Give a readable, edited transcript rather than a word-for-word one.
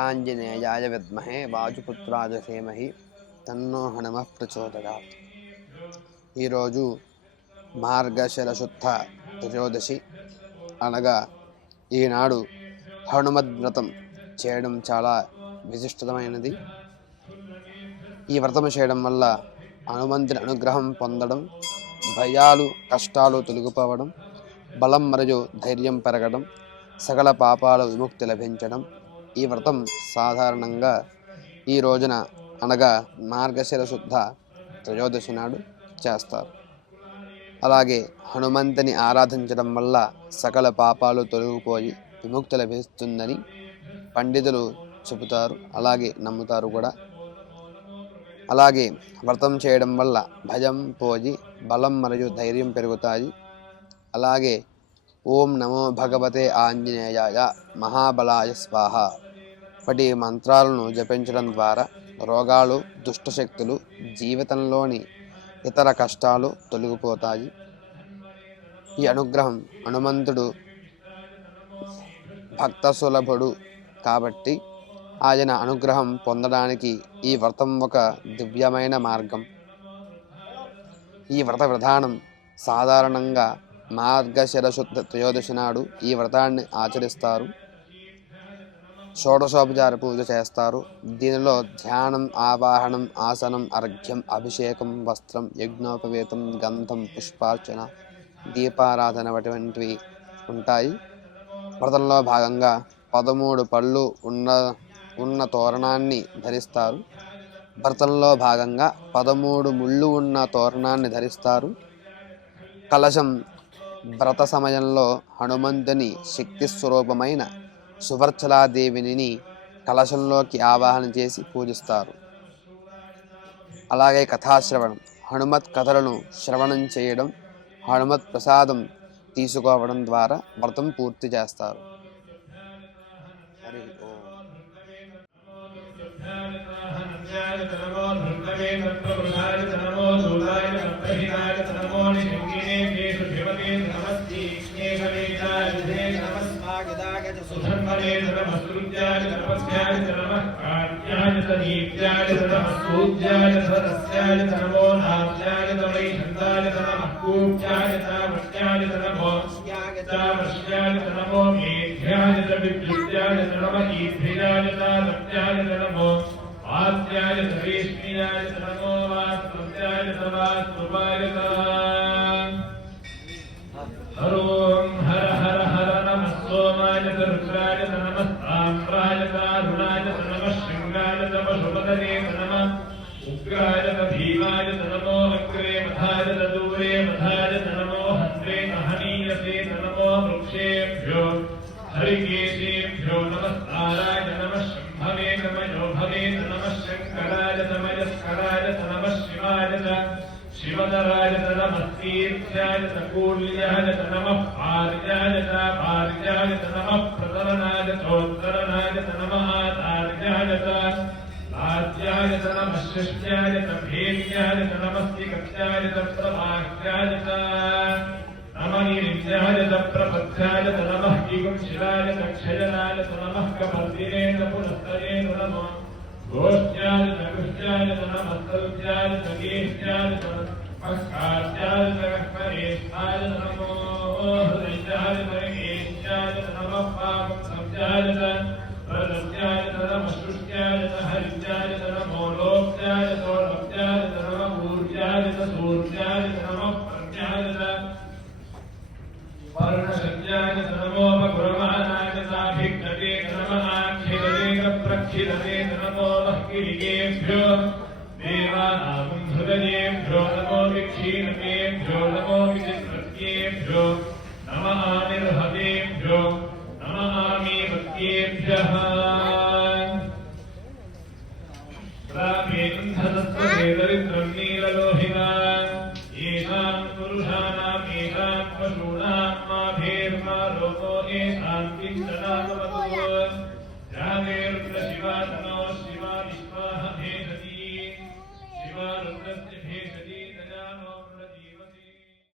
ఆంజనేయాయ విద్మహే వాయుపుత్రాయ ధీమహి తన్నో హనుమః ప్రచోదయాత్. ఈరోజు మార్గశిర శుద్ధ త్రయోదశి అనగా ఈనాడు హనుమద్ వ్రతం చేయడం చాలా విశిష్టమైనది. ఈ వ్రతం చేయడం వల్ల హనుమంతుని అనుగ్రహం పొందడం, భయాలు కష్టాలు తొలగిపోవడం, బలం మరియు ధైర్యం పెరగడం, సకల పాపాల విముక్తి లభించడం. ఈ వ్రతం సాధారణంగా ఈ రోజున అనగా మార్గశిర శుద్ధ త్రయోదశి నాడు చేస్తారు. అలాగే హనుమంతుని ఆరాధించడం వల్ల సకల పాపాలు తొలగిపోయి విముక్తి లభిస్తుందని పండితులు చెబుతారు, అలాగే నమ్ముతారు కూడా. అలాగే వ్రతం చేయడం వల్ల భయం పోయి బలం మరియు ధైర్యం పెరుగుతాయి. అలాగే ఓం నమో భగవతే ఆంజనేయాయ మహాబలాయ స్వాహ వంటి మంత్రాలను జపించడం ద్వారా రోగాలు, దుష్టశక్తులు, జీవితంలోని ఇతర కష్టాలు తొలగిపోతాయి. ఈ అనుగ్రహం హనుమంతుడు భక్త సులభుడు కాబట్టి ఆయన అనుగ్రహం పొందడానికి ఈ వ్రతం ఒక దివ్యమైన మార్గం. ఈ వ్రత విధానం సాధారణంగా మార్గశిర శుద్ధ త్రయోదశి నాడు ఈ వ్రతాన్ని ఆచరిస్తారు. షోడశోపచార పూజ చేస్తారు. దీనిలో ధ్యానం, ఆవాహనం, ఆసనం, అర్ఘ్యం, అభిషేకం, వస్త్రం, యజ్ఞోపవేతం, గంధం, పుష్పార్చన, దీపారాధన వంటివి ఉంటాయి. వ్రతంలో భాగంగా 13 పళ్ళు ఉన్న తోరణాన్ని ధరిస్తారు. వ్రతంలో భాగంగా 13 ముళ్ళు ఉన్న తోరణాన్ని ధరిస్తారు. కలశం వ్రత సమయంలో హనుమంతుని శక్తి స్వరూపమైన సువర్చలాదేవిని కలశంలోకి ఆవాహన చేసి పూజిస్తారు. అలాగే కథాశ్రవణం, హనుమత్ కథలను శ్రవణం చేయడం, హనుమత్ ప్రసాదం తీసుకోవడం ద్వారా వ్రతం పూర్తి చేస్తారు. హరి ఓం. హరోం హర హర హర నమః సోమాయ రుద్రాయ నమః తామ్రాయ కారుణాయ నమః శృంగాయ నమః శుభదనే నమః ఉగ్రాయ భీమాయ నమో అగ్రే మధాయ దూరే మధాయ నమో హంత్రే మహనీయతే నమో వృక్షేభ్యో హరికేశేభ్యో నమస్కారాయ నమః శంభవే నమో భవే నమః శంకరాయ నమస్కరాయ నమః శివాయ శివధరాయ నమః తీర్థ్యాయ కూల్యాయ నమః పార్యాయ పార్యాయ నమః ప్రతరణాయ చోత్తరణాయ నమః ఆచార్యాయ ఆద్యాయ నమః శిష్యాయ భేర్యాయ నమస్తికత్యాయ ప్రవాహ్యాయ నమనిర్యాయ ప్రపథ్యాయ నమః కిగుంశిలాయ క్షయనాయ నమః కపర్దినే పునస్తయే నమః గోష్ఠ్యాయ నగుష్ఠ్యాయ నమస్తల్యాయ నగేష్ఠ్యాయ నమస్కార్యాయ నగపరేష్ఠాయ నమో హృదయాయ నగేష్ఠ్యాయ నమః పాపం సంధ్యాయ ప్రదత్యాయ నమః సృష్ట్యాయ హరిత్యాయ నమో లోక్యాయ సౌరభ్యాయ నమః ఊర్జాయ సూర్యాయ నమః ప్రజ్ఞాయ వర్ణశయ్యాయ నమో గురమానాయ సాభిజ్ఞతే నమః అఖిలదేవ ప్రఖిలతే నమో కిరీటేభ్యో దేవానాం హృదయేభ్యో నమో విక్షీణతేభ్యో నమో విచిత్రత్యేభ్యో నమః నిర్హతేభ్యో నమః మీవత్యేభ్యః ప్రామేంధనస్వే దరిద్రం నీలలోహితాం ఏషాం పురుషాణాం ఏషాం పశూనాం మాభేర్మా లోకో ఏషాం కించనామవతో జాగే రుద్ర శివా తనో శివా విశ్వాహ భేషతి శివా రుద్రస్య భేషతి